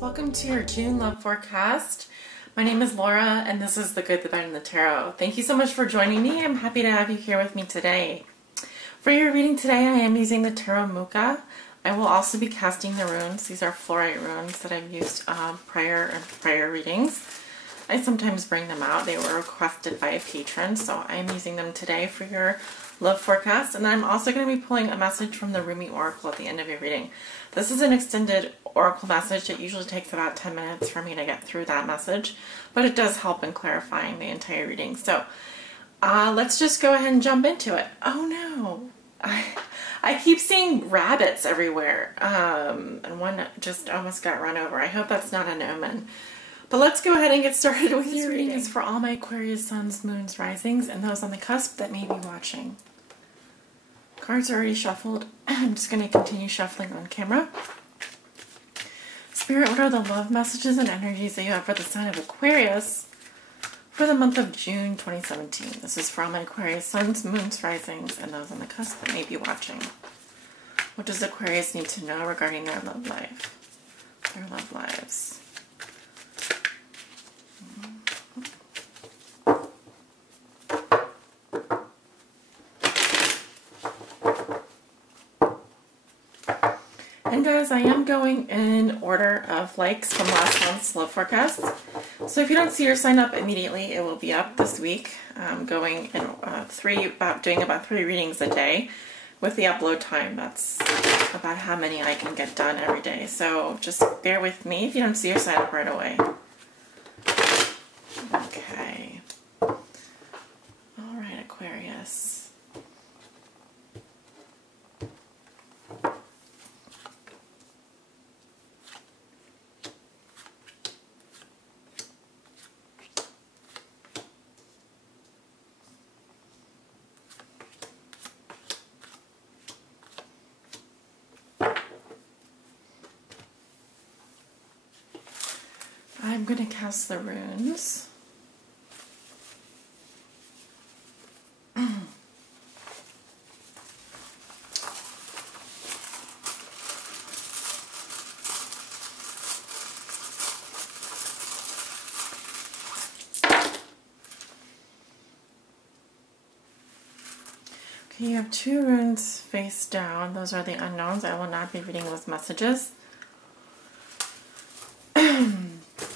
Welcome to your June love forecast. My name is Laura and this is The Good, the Bad, and the Tarot. Thank you so much for joining me. I'm happy to have you here with me today. For your reading today, I am using the Tarot Muka. I will also be casting the runes. These are fluorite runes that I've used prior readings. I sometimes bring them out. They were requested by a patron, so I'm using them today for your love forecast. And then I'm also going to be pulling a message from the Rumi Oracle at the end of your reading. This is an extended oracle message. It usually takes about 10 minutes for me to get through that message, but it does help in clarifying the entire reading. So let's just go ahead and jump into it. Oh no, I keep seeing rabbits everywhere, and one just almost got run over. I hope that's not an omen. But let's go ahead and get started with your reading. Is for all my Aquarius Suns, Moons, Risings, and those on the cusp that may be watching. Cards are already shuffled. I'm just going to continue shuffling on camera. Spirit, what are the love messages and energies that you have for the sign of Aquarius for the month of June 2017? This is for all my Aquarius Suns, Moons, Risings, and those on the cusp that may be watching. What does Aquarius need to know regarding their love life? Their love lives. And guys, I am going in order of likes from last month's love forecast. So if you don't see your sign up immediately, it will be up this week. Going in doing about 3 readings a day with the upload time. That's about how many I can get done every day. So just bear with me if you don't see your sign up right away. Okay. All right, Aquarius. I'm going to cast the runes. Okay, you have 2 runes face down. Those are the unknowns. I will not be reading those messages.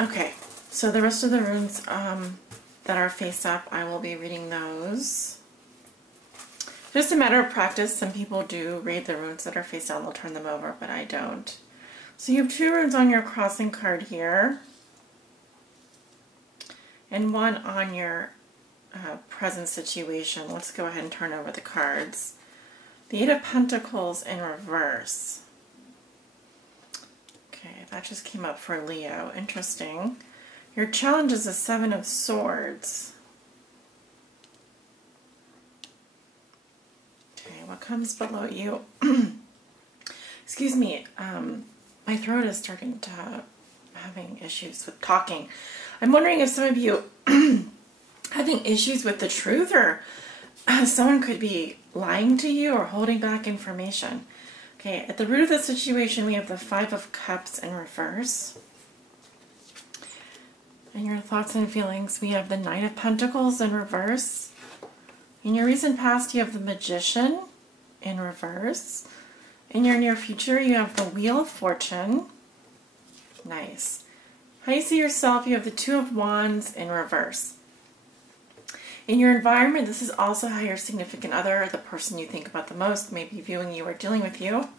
Okay, so the rest of the runes that are face up, I will be reading those. Just a matter of practice. Some people do read the runes that are face down, they'll turn them over, but I don't. So you have 2 runes on your crossing card here, and 1 on your present situation. Let's go ahead and turn over the cards. The 8 of Pentacles in reverse. Okay, that just came up for Leo. Interesting. Your challenge is a 7 of Swords. Okay, what comes below you? Excuse me, my throat is starting to having issues with talking. I'm wondering if some of you having issues with the truth, or someone could be lying to you or holding back information. Okay, at the root of the situation, we have the 5 of Cups in reverse. And your thoughts and feelings, we have the 9 of Pentacles in reverse. In your recent past, you have the Magician in reverse. In your near future, you have the Wheel of Fortune. Nice. How you see yourself, you have the 2 of Wands in reverse. In your environment, this is also how your significant other, the person you think about the most, may be viewing you or dealing with you.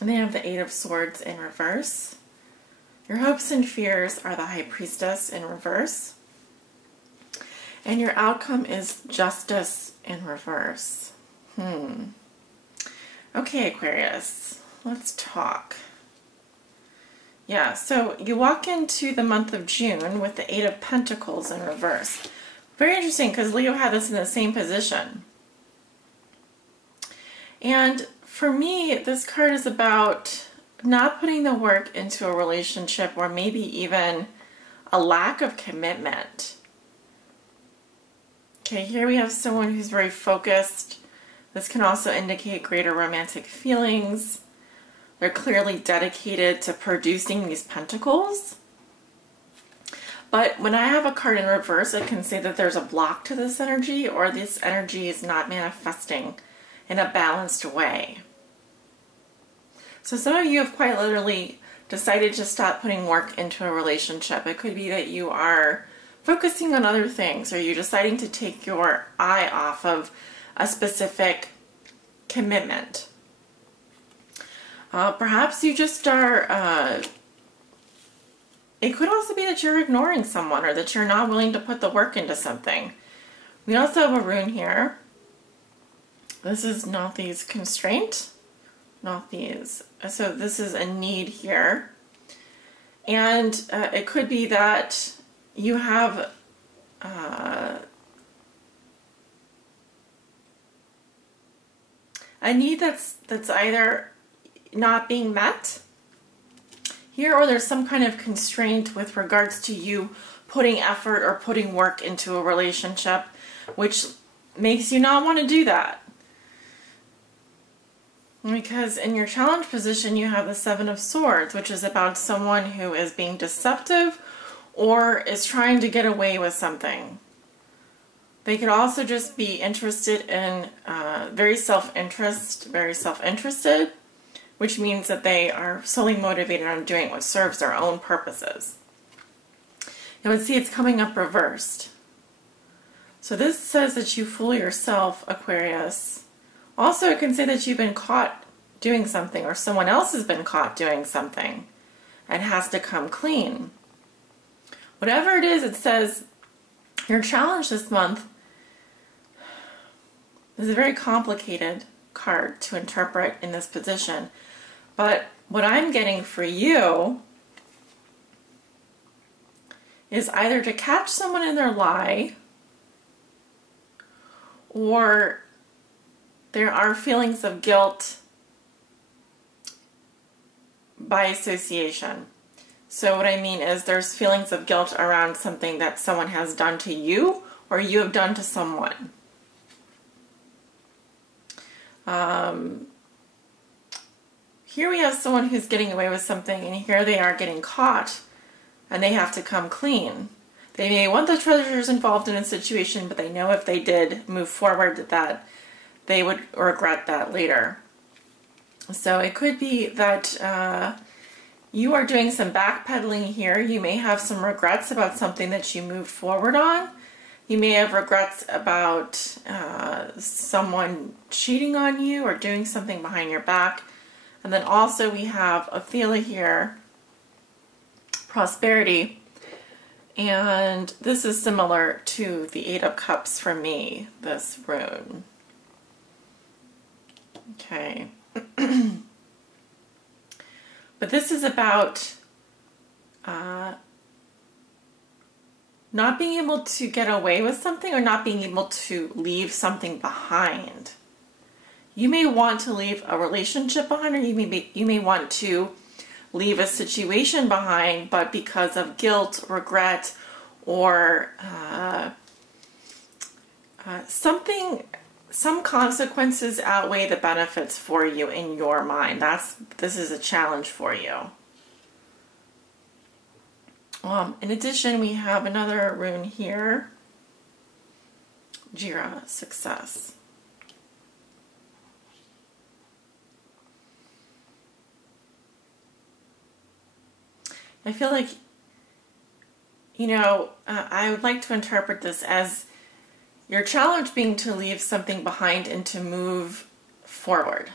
And then you have the 8 of Swords in reverse. Your hopes and fears are the High Priestess in reverse. And your outcome is Justice in reverse. Okay, Aquarius, let's talk. Yeah, so you walk into the month of June with the 8 of Pentacles in reverse. Very interesting, because Leo had this in the same position. And for me, this card is about not putting the work into a relationship, or maybe even a lack of commitment. Okay, here we have someone who's very focused. This can also indicate greater romantic feelings. They're clearly dedicated to producing these pentacles. But when I have a card in reverse, it can say that there's a block to this energy, or this energy is not manifesting in a balanced way. So some of you have quite literally decided to stop putting work into a relationship. It could be that you are focusing on other things, or you're deciding to take your eye off of a specific commitment. Perhaps you just are, it could also be that you're ignoring someone, or that you're not willing to put the work into something. We also have a rune here. This is Nothi's constraint. Nothi's. So this is a need here. And it could be that you have a need that's either not being met here, or there's some kind of constraint with regards to you putting effort or putting work into a relationship, which makes you not want to do that. Because in your challenge position, you have the Seven of Swords, which is about someone who is being deceptive or is trying to get away with something. They could also just be interested in very self-interested, which means that they are solely motivated on doing what serves their own purposes. You would see it's coming up reversed. So this says that you fool yourself, Aquarius. Also, it can say that you've been caught doing something, or someone else has been caught doing something and has to come clean. Whatever it is, it says your challenge this month is a very complicated card to interpret in this position. But what I'm getting for you is either to catch someone in their lie, or there are feelings of guilt by association. So what I mean is there's feelings of guilt around something that someone has done to you, or you have done to someone. Here we have someone who's getting away with something, and here they are getting caught, and they have to come clean. They may want the treasures involved in a situation, but they know if they did move forward that they would regret that later. So it could be that you are doing some backpedaling here. You may have some regrets about something that you moved forward on. You may have regrets about someone cheating on you or doing something behind your back. And then also we have Ophelia here, prosperity. And this is similar to the Eight of Cups for me, this rune. Okay. But this is about not being able to get away with something, or not being able to leave something behind. You may want to leave a relationship behind, or you may want to leave a situation behind, but because of guilt, regret, or some consequences outweigh the benefits for you in your mind. This is a challenge for you. In addition, we have another rune here, Jira, success. I feel like, I would like to interpret this as your challenge being to leave something behind and to move forward.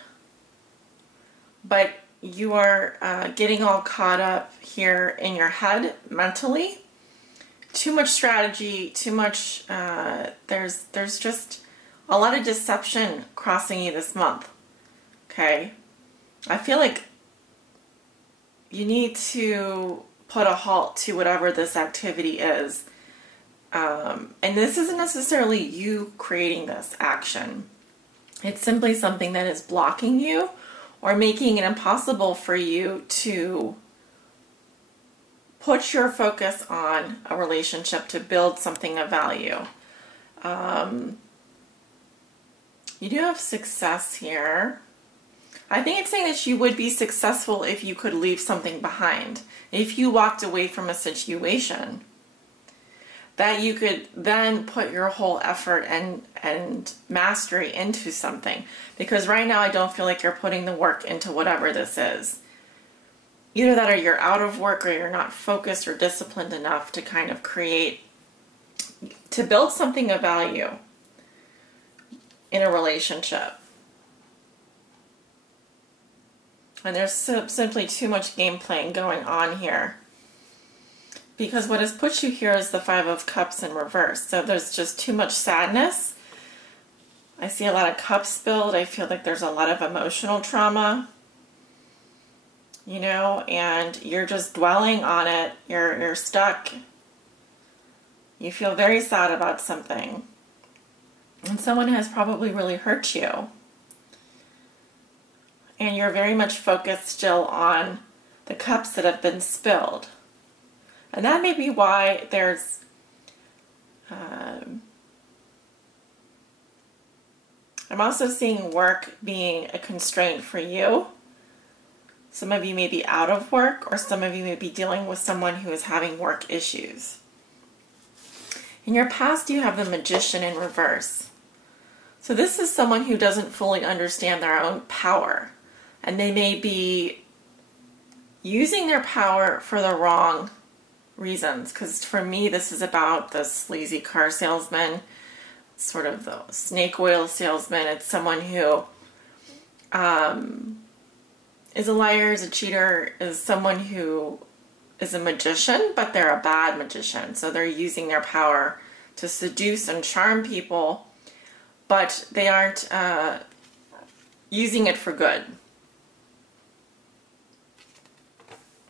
But you are getting all caught up here in your head mentally. Too much strategy, too much, there's just a lot of deception crossing you this month. Okay? I feel like you need to put a halt to whatever this activity is. And this isn't necessarily you creating this action. It's simply something that is blocking you or making it impossible for you to put your focus on a relationship to build something of value. You do have success here. I think it's saying that you would be successful if you could leave something behind. If you walked away from a situation, that you could then put your whole effort and mastery into something. Because right now I don't feel like you're putting the work into whatever this is. Either that or you're out of work, or you're not focused or disciplined enough to kind of to build something of value in a relationship. And there's simply too much game playing going on here. Because what has put you here is the Five of Cups in reverse. So there's just too much sadness. I see a lot of cups spilled. I feel like there's a lot of emotional trauma. You know, and you're just dwelling on it. You're stuck. You feel very sad about something. And someone has probably really hurt you. And you're very much focused still on the cups that have been spilled. And that may be why there's I'm also seeing work being a constraint for you. Some of you may be out of work, or some of you may be dealing with someone who is having work issues. In your past, you have the Magician in reverse. So this is someone who doesn't fully understand their own power. And they may be using their power for the wrong reasons. Because for me, this is about the sleazy car salesman, sort of the snake oil salesman. It's someone who is a liar, is a cheater, is someone who is a magician, but they're a bad magician. So they're using their power to seduce and charm people, but they aren't using it for good.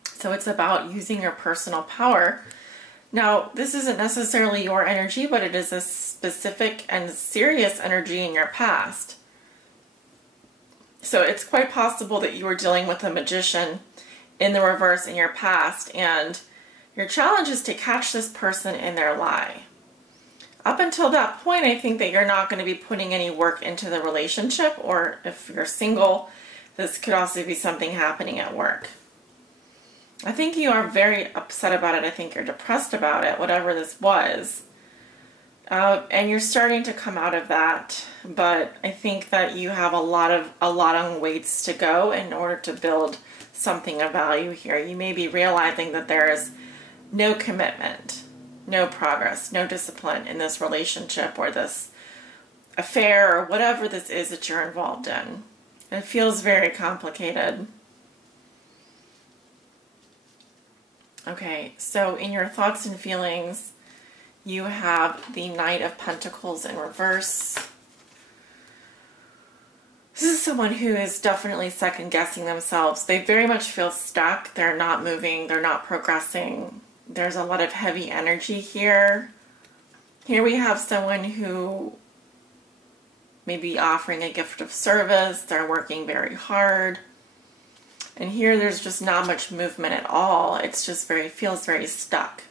So it's about using your personal power. Now, this isn't necessarily your energy, but it is a specific and serious energy in your past. So it's quite possible that you were dealing with a magician in the reverse in your past, and your challenge is to catch this person in their lie. Up until that point, I think that you're not going to be putting any work into the relationship, or if you're single, this could also be something happening at work. I think you are very upset about it. I think you're depressed about it, whatever this was. And you're starting to come out of that, but I think that you have a lot on weights to go in order to build something of value here. You may be realizing that there is no commitment, no progress, no discipline in this relationship or this affair or whatever this is that you're involved in. It feels very complicated. Okay, so in your thoughts and feelings, you have the Knight of Pentacles in reverse. This is someone who is definitely second-guessing themselves. They very much feel stuck. They're not moving. They're not progressing. There's a lot of heavy energy here. Here we have someone who may be offering a gift of service. They're working very hard. And here there's just not much movement at all. It's just feels very stuck.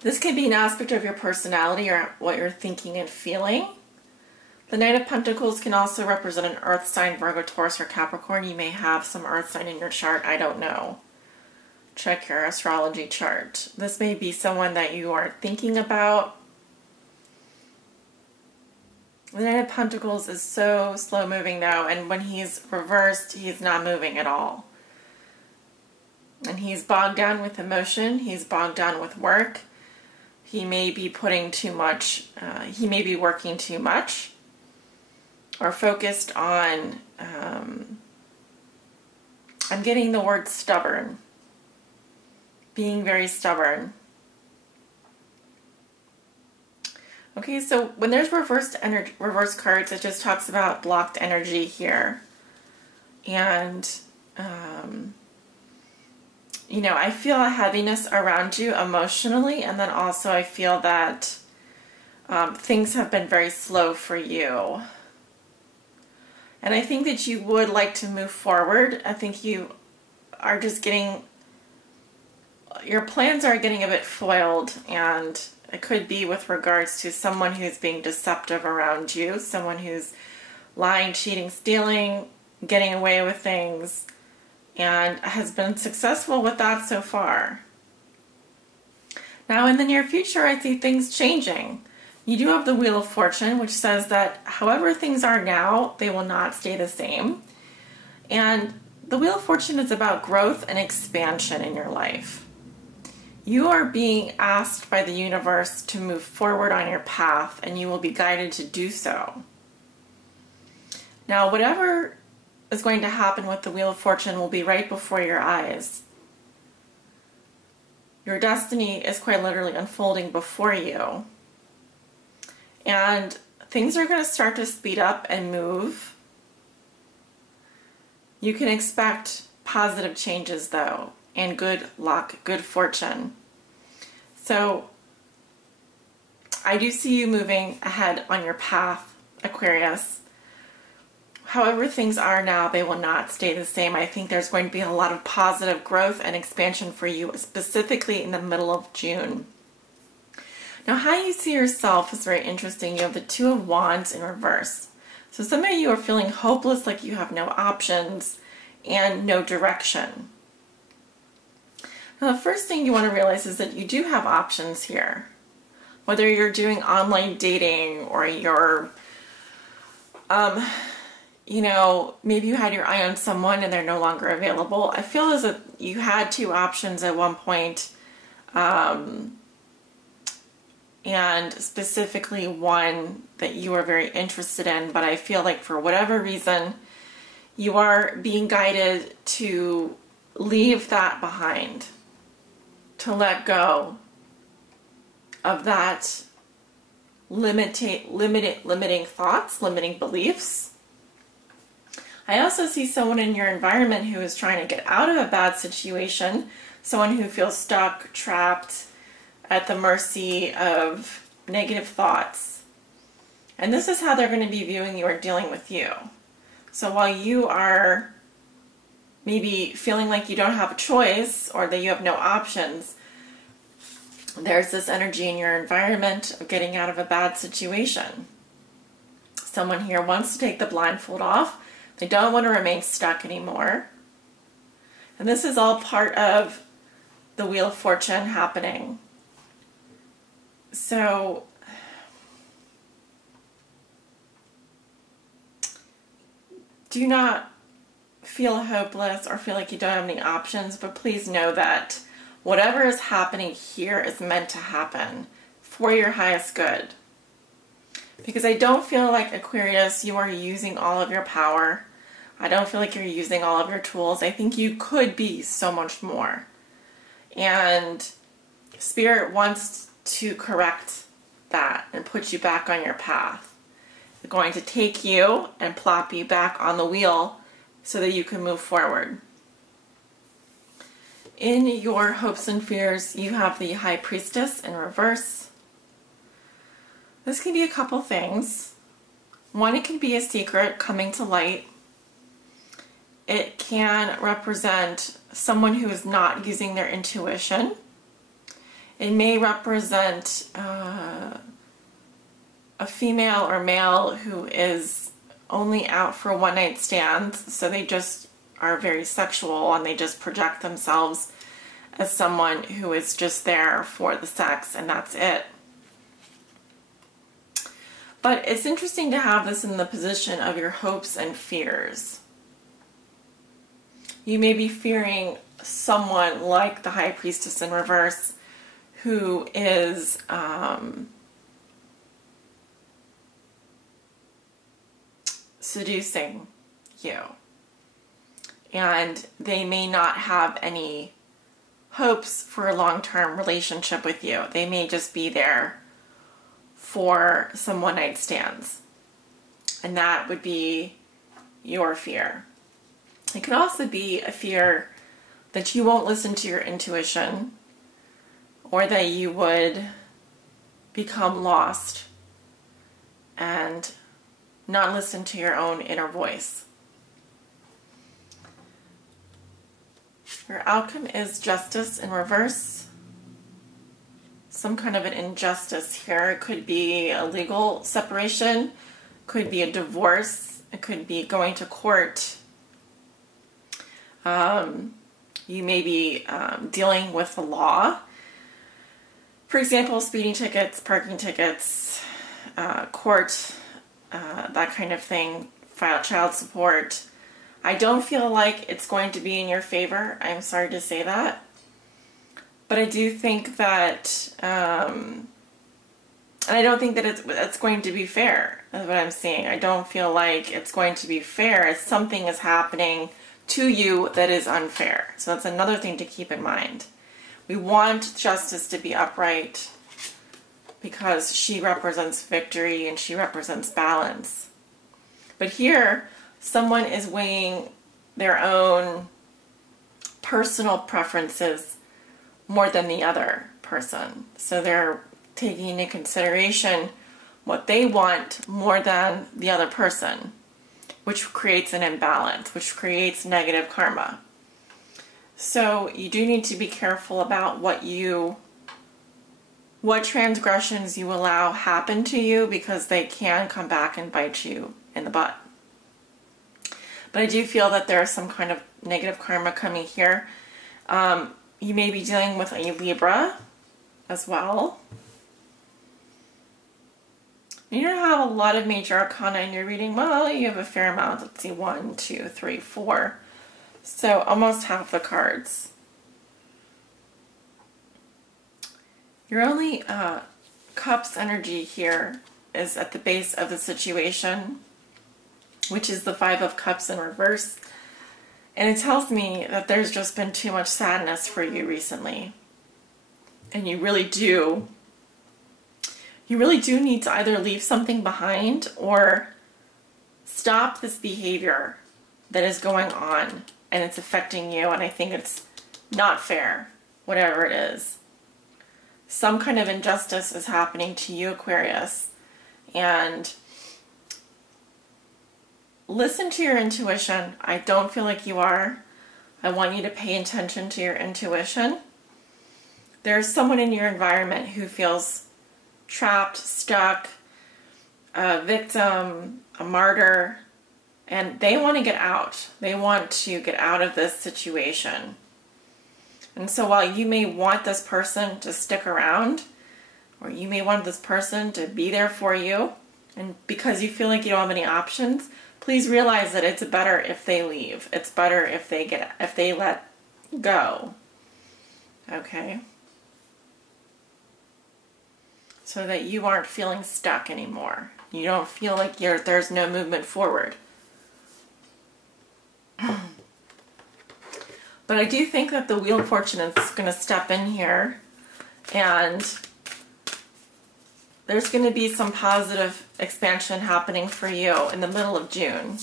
This could be an aspect of your personality or what you're thinking and feeling. The Knight of Pentacles can also represent an earth sign, Virgo, Taurus, or Capricorn. You may have some earth sign in your chart. I don't know. Check your astrology chart. This may be someone that you are thinking about. The Knight of Pentacles is so slow moving though, and when he's reversed, he's not moving at all. And he's bogged down with emotion. He's bogged down with work. He may be putting too much, he may be working too much, or focused on, I'm getting the word stubborn, being very stubborn. Okay, so when there's reverse cards, it just talks about blocked energy here. And, you know, I feel a heaviness around you emotionally, and then also I feel that things have been very slow for you. And I think that you would like to move forward. I think you are just getting, your plans are getting a bit foiled, and it could be with regards to someone who's being deceptive around you, someone who's lying, cheating, stealing, getting away with things, and has been successful with that so far. Now in the near future, I see things changing. You do have the Wheel of Fortune, which says that however things are now, they will not stay the same. And the Wheel of Fortune is about growth and expansion in your life. You are being asked by the universe to move forward on your path, and you will be guided to do so. Now, whatever is going to happen with the Wheel of Fortune will be right before your eyes. Your destiny is quite literally unfolding before you. And things are going to start to speed up and move. You can expect positive changes though, and good luck, good fortune. So I do see you moving ahead on your path, Aquarius. However things are now, they will not stay the same. I think there's going to be a lot of positive growth and expansion for you, specifically in the middle of June. Now, how you see yourself is very interesting. You have the Two of Wands in reverse. So some of you are feeling hopeless, like you have no options and no direction. Now, the first thing you want to realize is that you do have options here. Whether you're doing online dating or you're, maybe you had your eye on someone and they're no longer available. I feel as if you had two options at one point. And specifically one that you are very interested in, but I feel like for whatever reason, you are being guided to leave that behind, to let go of that limiting thoughts, limiting beliefs. I also see someone in your environment who is trying to get out of a bad situation, someone who feels stuck, trapped, at the mercy of negative thoughts. And this is how they're going to be viewing you or dealing with you. So while you are maybe feeling like you don't have a choice or that you have no options, there's this energy in your environment of getting out of a bad situation. Someone here wants to take the blindfold off. They don't want to remain stuck anymore. And this is all part of the Wheel of Fortune happening. So, do not feel hopeless or feel like you don't have any options, but please know that whatever is happening here is meant to happen for your highest good. Because I don't feel like, Aquarius, you are using all of your power. I don't feel like you're using all of your tools. I think you could be so much more. And Spirit wants to correct that and put you back on your path. They're going to take you and plop you back on the wheel so that you can move forward. In your hopes and fears, you have the High Priestess in reverse. This can be a couple things. One, it can be a secret coming to light. It can represent someone who is not using their intuition. It may represent a female or male who is only out for one-night stands, so they just are very sexual and they just project themselves as someone who is just there for the sex and that's it. But it's interesting to have this in the position of your hopes and fears. You may be fearing someone like the High Priestess in reverse who is seducing you. And they may not have any hopes for a long-term relationship with you. They may just be there for some one-night stands. And that would be your fear. It could also be a fear that you won't listen to your intuition, or that you would become lost and not listen to your own inner voice. Your outcome is Justice in reverse. Some kind of an injustice here. It could be a legal separation, could be a divorce, it could be going to court. You may be dealing with the law. For example, speeding tickets, parking tickets, court, that kind of thing, file child support. I don't feel like it's going to be in your favor. I'm sorry to say that. But I do think that, and I don't think that it's going to be fair, is what I'm saying. I don't feel like it's going to be fair if something is happening to you that is unfair. So that's another thing to keep in mind. We want justice to be upright because she represents victory and she represents balance. But here, someone is weighing their own personal preferences more than the other person. So they're taking into consideration what they want more than the other person, which creates an imbalance, which creates negative karma. So you do need to be careful about what transgressions you allow happen to you, because they can come back and bite you in the butt. But I do feel that there is some kind of negative karma coming here. You may be dealing with a Libra as well. You don't have a lot of major arcana in your reading. Well, you have a fair amount. Let's see, 1, 2, 3, 4. So almost half the cards. Your only Cups energy here is at the base of the situation, which is the 5 of Cups in reverse. And it tells me that there's just been too much sadness for you recently. And you really do need to either leave something behind or stop this behavior that is going on and it's affecting you. And I think it's not fair, whatever it is. Some kind of injustice is happening to you, Aquarius. And listen to your intuition. I don't feel like you are. I want you to pay attention to your intuition. There's someone in your environment who feels trapped, stuck, a victim, a martyr, and they want to get out. They want to get out of this situation. And so while you may want this person to stick around, or you may want this person to be there for you, and because you feel like you don't have any options, please realize that it's better if they leave. It's better if they let go. Okay? So that you aren't feeling stuck anymore. You don't feel like there's no movement forward. But I do think that the Wheel of Fortune is going to step in here, and there's going to be some positive expansion happening for you in the middle of June.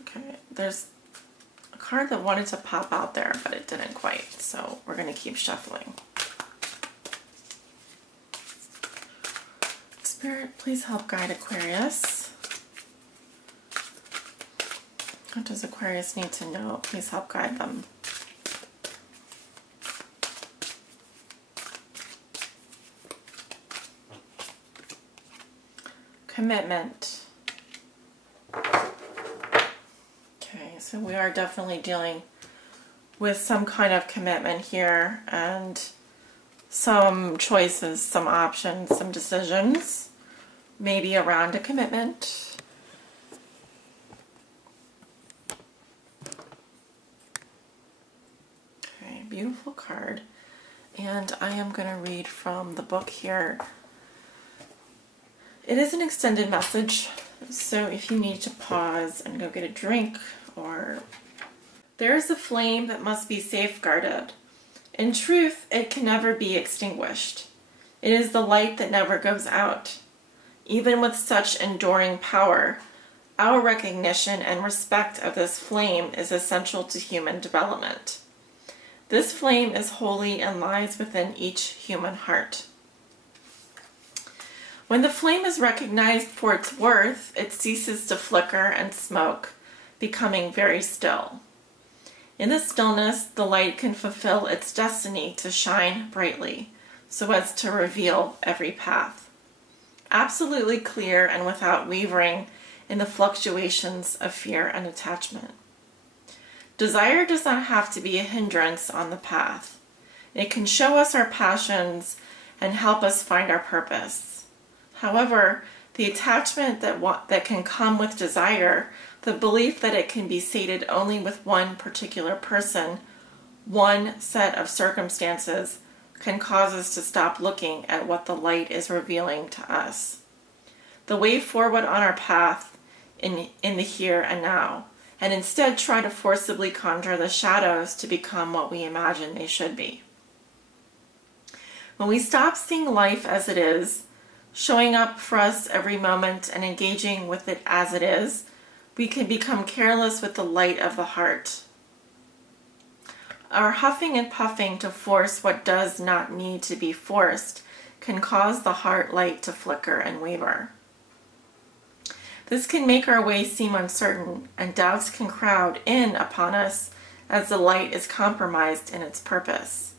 Okay, there's a card that wanted to pop out there, but it didn't quite, so we're going to keep shuffling. Spirit, please help guide Aquarius. What does Aquarius need to know? Please help guide them. Commitment. Okay, so we are definitely dealing with some kind of commitment here, and some choices, some options, some decisions, maybe around a commitment. Okay, beautiful card. And I am going to read from the book here. It is an extended message, so if you need to pause and go get a drink, or... There is a flame that must be safeguarded. In truth, it can never be extinguished. It is the light that never goes out. Even with such enduring power, our recognition and respect of this flame is essential to human development. This flame is holy and lies within each human heart. When the flame is recognized for its worth, it ceases to flicker and smoke, becoming very still. In the stillness, the light can fulfill its destiny to shine brightly, so as to reveal every path. Absolutely clear and without wavering in the fluctuations of fear and attachment. Desire does not have to be a hindrance on the path. It can show us our passions and help us find our purpose. However, the attachment that can come with desire, the belief that it can be sated only with one particular person, one set of circumstances, can cause us to stop looking at what the light is revealing to us. The way forward on our path in the here and now, and instead try to forcibly conjure the shadows to become what we imagine they should be. When we stop seeing life as it is, showing up for us every moment and engaging with it as it is, we can become careless with the light of the heart. Our huffing and puffing to force what does not need to be forced can cause the heart light to flicker and waver. This can make our way seem uncertain, and doubts can crowd in upon us as the light is compromised in its purpose.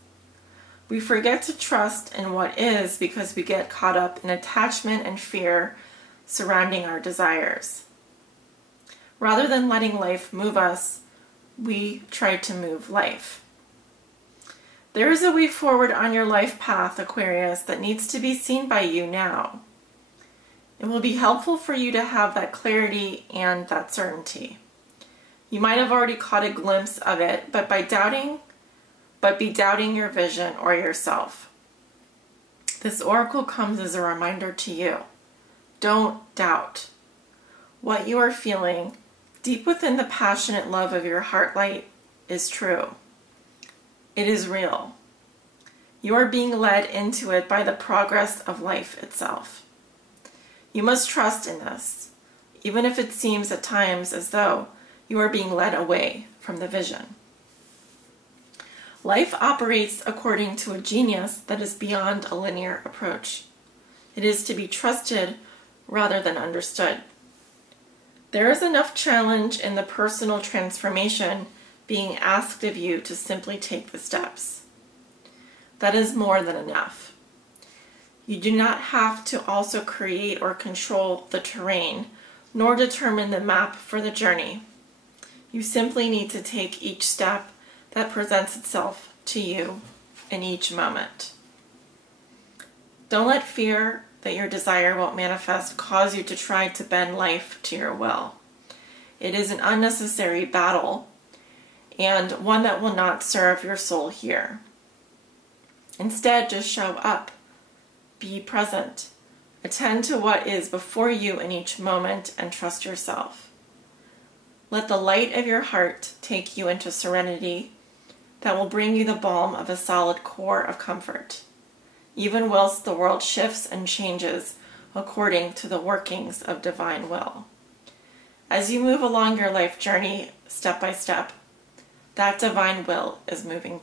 We forget to trust in what is because we get caught up in attachment and fear surrounding our desires. Rather than letting life move us, we try to move life. There is a way forward on your life path, Aquarius, that needs to be seen by you now. It will be helpful for you to have that clarity and that certainty. You might have already caught a glimpse of it, but be doubting your vision or yourself. This oracle comes as a reminder to you. Don't doubt. What you are feeling deep within the passionate love of your heart light is true. It is real. You are being led into it by the progress of life itself. You must trust in this, even if it seems at times as though you are being led away from the vision. Life operates according to a genius that is beyond a linear approach. It is to be trusted rather than understood. There is enough challenge in the personal transformation being asked of you to simply take the steps. That is more than enough. You do not have to also create or control the terrain, nor determine the map for the journey. You simply need to take each step that presents itself to you in each moment. Don't let fear that your desire won't manifest cause you to try to bend life to your will. It is an unnecessary battle and one that will not serve your soul here. Instead, just show up. Be present. Attend to what is before you in each moment and trust yourself. Let the light of your heart take you into serenity that will bring you the balm of a solid core of comfort, even whilst the world shifts and changes according to the workings of divine will. As you move along your life journey step by step, that divine will is moving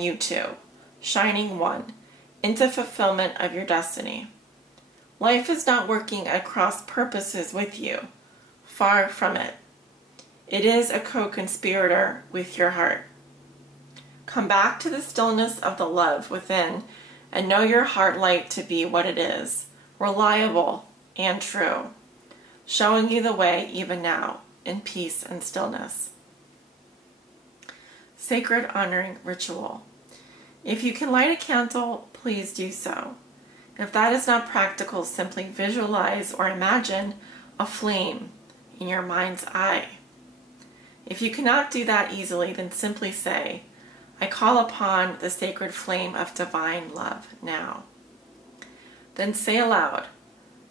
you to, shining one, into fulfillment of your destiny. Life is not working at cross purposes with you. Far from it. It is a co-conspirator with your heart. Come back to the stillness of the love within and know your heart light to be what it is, reliable and true, showing you the way even now in peace and stillness. Sacred honoring ritual. If you can light a candle, please do so. If that is not practical, simply visualize or imagine a flame in your mind's eye. If you cannot do that easily, then simply say, I call upon the sacred flame of divine love now. Then say aloud,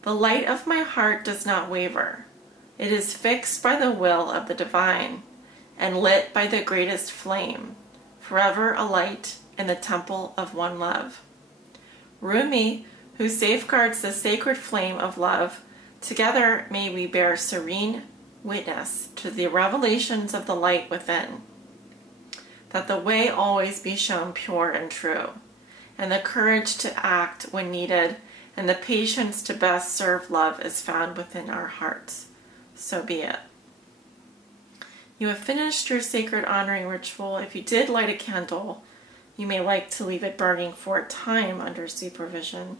the light of my heart does not waver. It is fixed by the will of the divine and lit by the greatest flame, forever alight in the temple of one love. Rumi, who safeguards the sacred flame of love, together may we bear serene witness to the revelations of the light within, that the way always be shown pure and true, and the courage to act when needed, and the patience to best serve love is found within our hearts. So be it. You have finished your sacred honoring ritual. If you did light a candle, you may like to leave it burning for a time under supervision,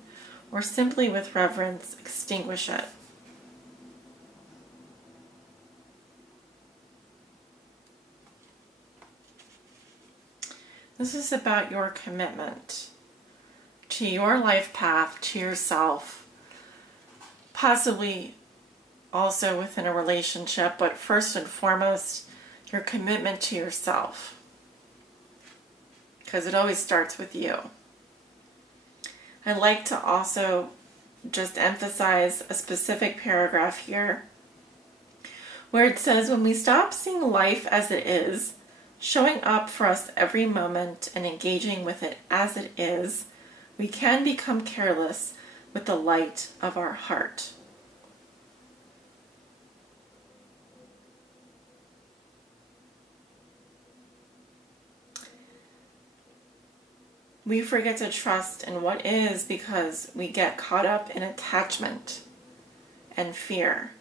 or simply with reverence extinguish it. This is about your commitment to your life path, to yourself, possibly also within a relationship, but first and foremost, your commitment to yourself. Because it always starts with you. I'd like to also just emphasize a specific paragraph here where it says, when we stop seeing life as it is, showing up for us every moment and engaging with it as it is, we can become careless with the light of our heart. We forget to trust in what is because we get caught up in attachment and fear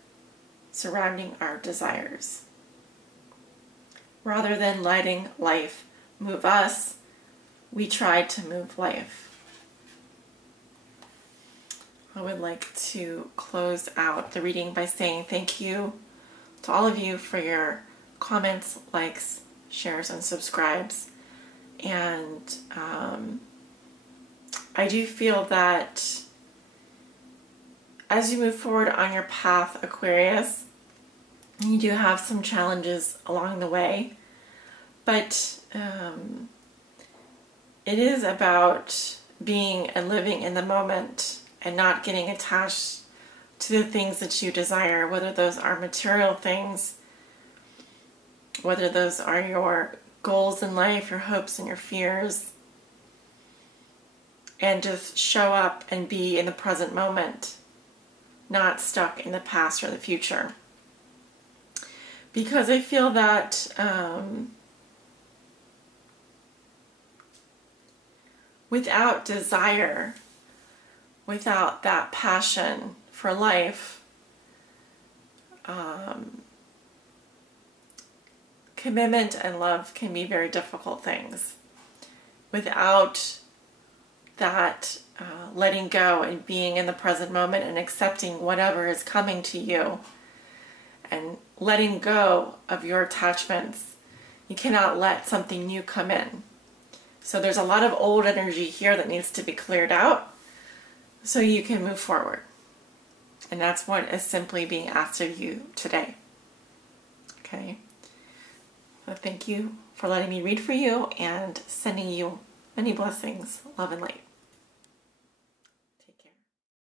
surrounding our desires. Rather than letting life move us, we try to move life. I would like to close out the reading by saying thank you to all of you for your comments, likes, shares, and subscribes. And I do feel that as you move forward on your path, Aquarius, you do have some challenges along the way, but it is about being and living in the moment and not getting attached to the things that you desire, whether those are material things, whether those are your goals in life, your hopes and your fears, and just show up and be in the present moment, not stuck in the past or the future. Because I feel that without desire, without that passion for life, commitment and love can be very difficult things. Without that letting go and being in the present moment and accepting whatever is coming to you and letting go of your attachments, you cannot let something new come in. So there's a lot of old energy here that needs to be cleared out so you can move forward. And that's what is simply being asked of you today. Okay? So thank you for letting me read for you and sending you many blessings, love and light.